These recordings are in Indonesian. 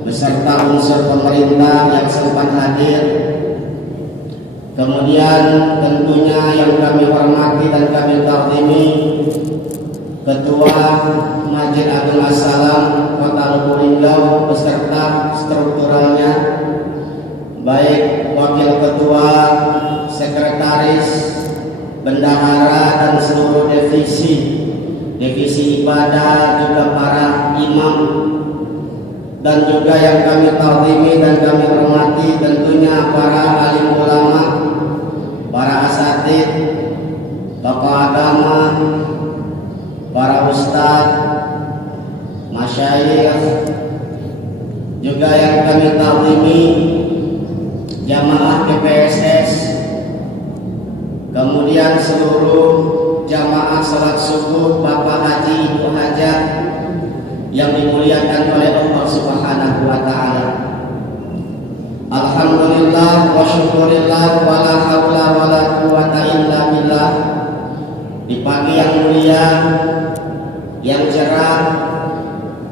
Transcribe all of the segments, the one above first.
beserta unsur pemerintah yang sempat hadir. Kemudian tentunya yang kami hormati dan kami takzimi Ketua Masjid Agung As-Salam Kota Lubuk Linggau beserta strukturalnya, baik wakil ketua, sekretaris, bendahara dan seluruh divisi ibadah, juga para imam, dan juga yang kami takzimi dan kami hormati tentunya para alim ulama, para asatidz, tokoh agama, para ustadz, masyayikh, juga yang kami takzimi jamaah PPSS, kemudian seluruh jamaah salat subuh, Bapak Haji, Ibu Hajat yang dimuliakan oleh Allah Subhanahu wa taala. Alhamdulillah wa syukurillah wa la haula wa la quwata illa billah. Di pagi yang mulia, yang cerah,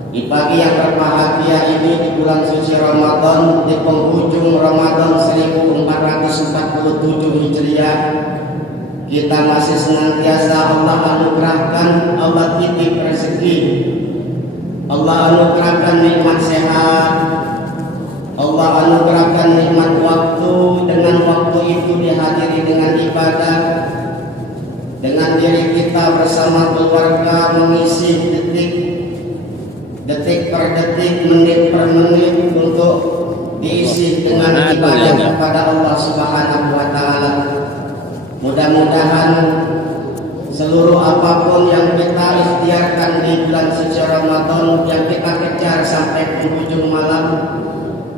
di pagi yang berbahagia ini, di bulan suci Ramadan, di penghujung Ramadan 1447 Hijriah, kita masih senantiasa Allah anugerahkan, Allah titip rezeki, Allah anugerahkan nikmat sehat, Allah anugerahkan nikmat waktu. Dengan waktu itu dihadiri dengan ibadah, dengan diri kita bersama keluarga mengisi detik per detik, menit per menit untuk diisi dengan ibadah kepada Allah Subhanahu wa taala. Mudah-mudahan seluruh apapun yang kita ikhtiarkan di bulan suci Ramadan, yang kita kejar sampai penghujung malam,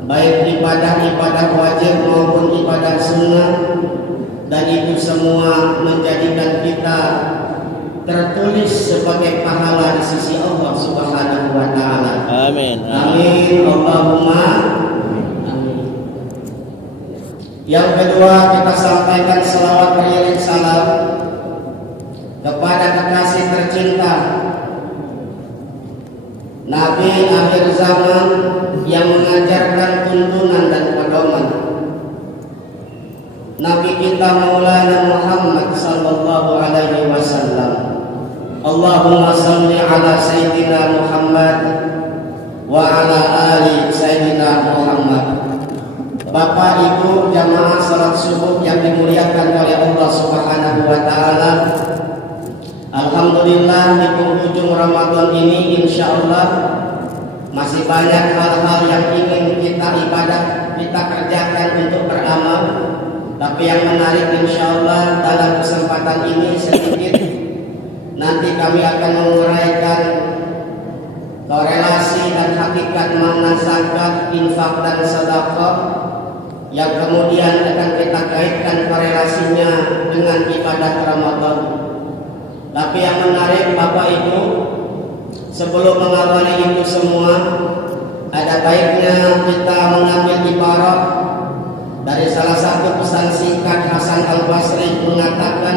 baik ibadah-ibadah wajib maupun ibadah sunnah, dan itu semua menjadikan kita tertulis sebagai pahala di sisi Allah Subhanahu wa taala. Amin. Amin. Allahumma amin. Yang kedua, kita sampaikan selawat beriring salam kepada kekasih tercinta, Nabi akhir zaman yang mengajarkan tuntunan dan pedoman, Nabi kita Maulana Muhammad sallallahu alaihi wasallam. Allahumma salli ala Sayyidina Muhammad wa ala ali Sayyidina Muhammad. Bapak Ibu jamaah salat subuh yang dimuliakan oleh Allah Subhanahu wa taala, alhamdulillah di penghujung Ramadan ini insyaallah masih banyak hal-hal yang ingin kita kerjakan untuk beramal. Tapi yang menarik insyaallah dalam kesempatan ini sedikit nanti kami akan menguraikan korelasi dan hakikat makna zakat, infak dan sedekah yang kemudian akan kita kaitkan korelasinya dengan ibadah Ramadan. Tapi yang menarik Bapak Ibu, sebelum mengawali itu semua, ada baiknya kita mengambil ibarat dari salah satu pesan singkat Hasan Al-Basri mengatakan,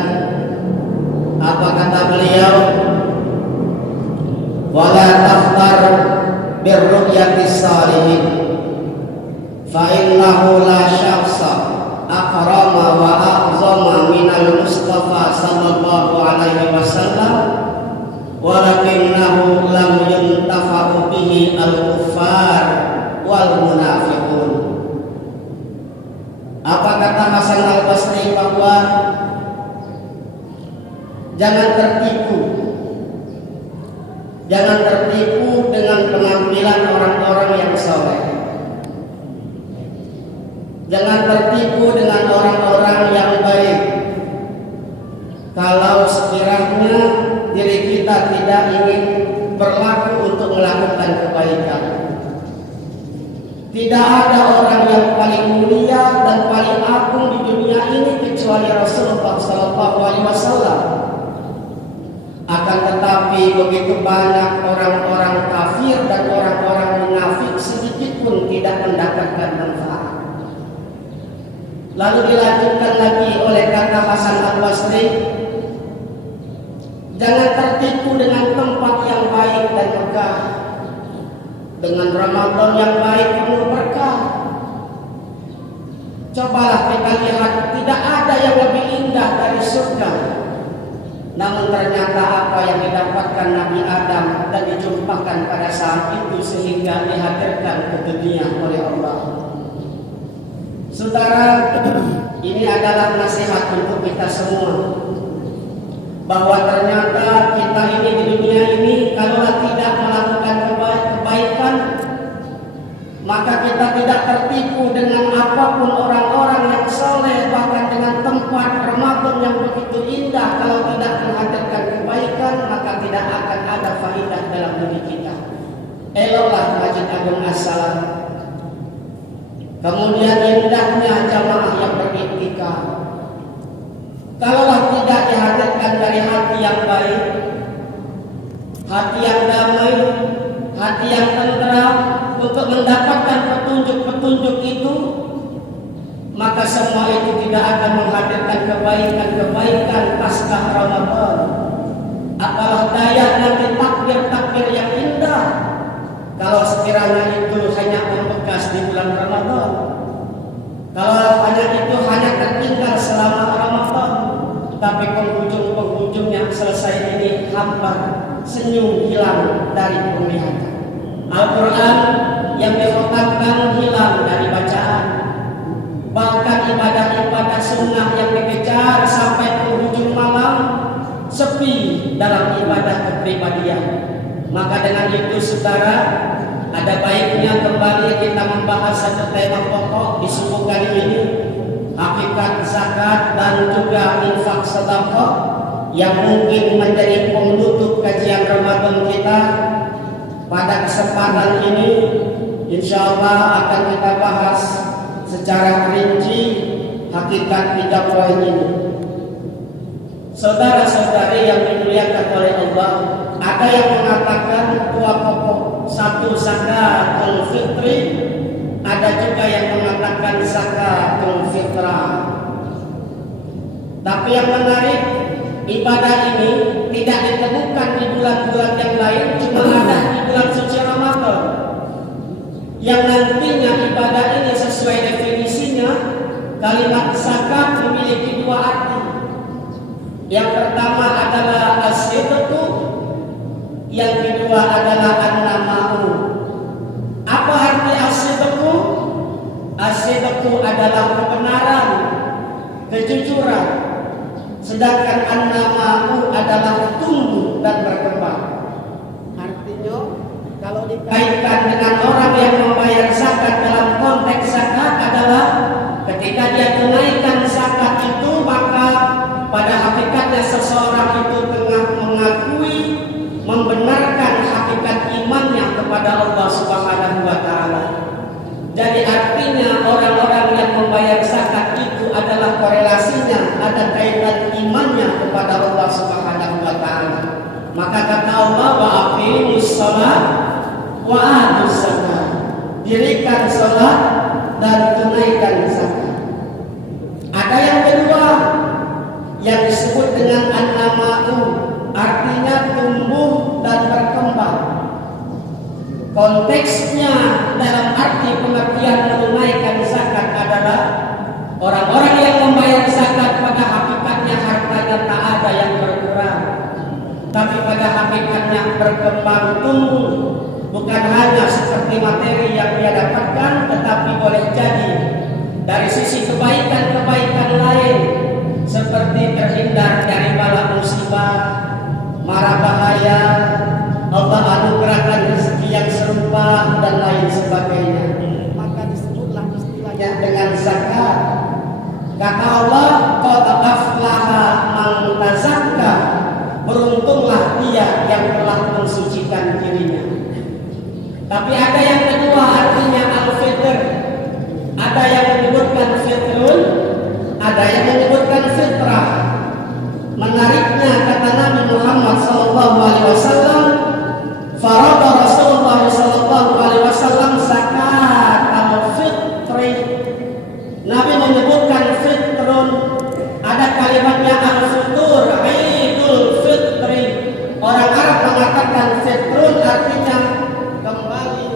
apa kata beliau? Wala taftar birru'yatis salihin fa innahu la syakhsa akrama wa a'zama minal Mustafa sallallahu alaihi wasallam walakinnahu lam yuntafa'u bihi al-kuffar wal munafiqun. Apa kata Hasan Al-Basri? Bahwa jangan tertipu dengan penampilan orang-orang yang saleh. Jangan tertipu dengan orang-orang yang baik. Kalau sekiranya diri kita tidak ingin berlaku untuk melakukan kebaikan. Tidak ada orang yang paling mulia dan paling agung di dunia ini kecuali Rasulullah SAW. Akan tetapi begitu banyak orang-orang kafir dan orang-orang munafik, sedikit pun tidak mendapatkan manfaat. Lalu dilanjutkan lagi oleh kata Hasan Al-Basri, jangan tertipu dengan tempat yang baik dan megah. dengan Ramadan yang baik penuh berkah. Cobalah kita lihat, tidak ada yang lebih indah dari surga. Namun ternyata apa yang didapatkan Nabi Adam dan dijumpakan pada saat itu sehingga dihadirkan ke dunia oleh Allah. Saudara, ini adalah nasihat untuk kita semua, bahwa ternyata kita ini di dunia ini kalau tidak melakukan kebaikan, maka kita tidak tertipu dengan apapun orang-orang yang soleh, bahkan dengan tempat Ramadan yang begitu indah. Kalau tidak menghadirkan kebaikan, maka tidak akan ada faidah dalam diri kita. Eloklah Masjid Agung As-Salam, kemudian indahnya jamaah yang beriktikaf. Kalaulah tidak dihadirkan dari hati yang baik, hati yang damai, hati yang tenteram, untuk mendapatkan petunjuk-petunjuk itu, maka semua itu tidak akan menghadirkan kebaikan pasca Ramadan. Apalah daya nanti takbir-takbir yang indah kalau sekiranya itu hanya membekas di bulan Ramadan, kalau hanya itu hanya tertinggal selama Ramadan, tapi penghujung-penghujungnya selesai ini hambar, senyum hilang dari penglihatan. Al-Quran yang dikhotamkan hilang dari bacaan, bahkan ibadah-ibadah sunnah yang dikejar sampai penghujung malam sepi dalam ibadah kepribadian. Maka dengan itu saudara, ada baiknya kembali kita membahas satu tema pokok di subuh kali ini, hakikat zakat dan juga infak sedekah, yang mungkin menjadi penutup kajian Ramadan kita. Pada kesempatan ini insya Allah akan kita bahas secara rinci hakikat 3 poin ini. Saudara-saudari yang dimuliakan oleh Allah, ada yang mengatakan 2 pokok, 1 zakatul fitri, ada juga yang mengatakan zakatul fitrah. Tapi yang menarik, ibadah ini tidak ditemukan di bulan-bulan yang lain, cuma ada di bulan suci Ramadan. Yang nantinya ibadah ini sesuai definisinya, kalimat zakat memiliki 2 arti. Yang pertama adalah as-sidqu, yang kedua adalah an-nama'u. Apa arti as-sidqu? As-sidqu adalah kebenaran, kejujuran. Sedangkan an-nama'u adalah tumbuh dan berkembang. Artinya kalau dikaitkan dengan orang yang membayar zakat dalam konteks zakat adalah ketika dia tunaikan zakat itu, maka pada hakikatnya seseorang itu tengah mengakui, membenarkan hakikat imannya kepada Allah Subhanahu wa taala. Jadi artinya orang-orang yang membayar zakat itu adalah korelasinya, ada kaitan imannya kepada Allah Subhanahu wa taala. Maka kata Allah, wa aqimus shalah wa atuz zakat. Dirikan salat dan tunaikan zakat. Ada yang kedua yang disebut dengan an-nama'u, artinya tumbuh dan berkembang. Konteksnya dalam arti pengertian menunaikan zakat adalah orang-orang yang membayar zakat pada hakikatnya hartanya tak ada yang berkurang, tapi pada hakikatnya berkembang tumbuh. Bukan hanya seperti materi yang dia dapatkan, tetapi boleh jadi dari sisi kebaikan-kebaikan lain, seperti terhindar dari bala musibah, mara bahaya, Allah anugerahkan rezeki yang serupa dan lain sebagainya. Maka disebutlah istilahnya dengan zakat. Kata Allah, qad aflaha man tazakka, beruntunglah dia yang telah mensucikan dirinya. Tapi ada yang kedua, artinya al-fitr. Ada yang menyebutkan fitrun, ada yang menyebutkan fitrah. Menariknya kata Nabi Muhammad SAW, farada Rasulullah SAW zakat al-fitri. Nabi menyebutkan fitrun, ada kalimatnya al-futur, Idul Fitri. Orang Arab mengatakan fitrun artinya kembali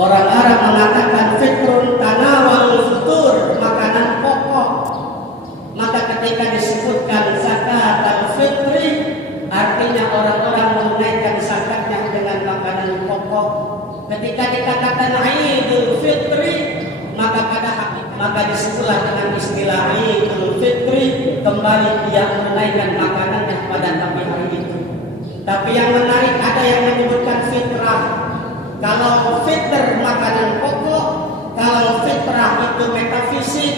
Orang-orang mengatakan fitrun tanawal futur, makanan pokok. Maka ketika disebutkan zakat al-fitri, artinya orang-orang menunaikan zakatnya dengan makanan pokok. Ketika dikatakan Idul Fitri, maka disebutlah dengan istilah Idul Fitri, kembali dia menunaikan makanannya pada hari itu. Tapi yang menarik, ada yang menyebutkan fitrah. Kalau fitr makanan pokok, kalau fitrah itu metafisik,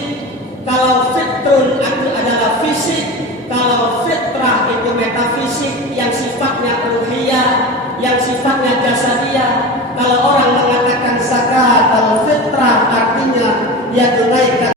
kalau fitrun itu adalah fisik, kalau fitrah itu metafisik yang sifatnya ruhiyah, yang sifatnya jasadiyah. Kalau orang mengatakan zakat al-fitrah, artinya dia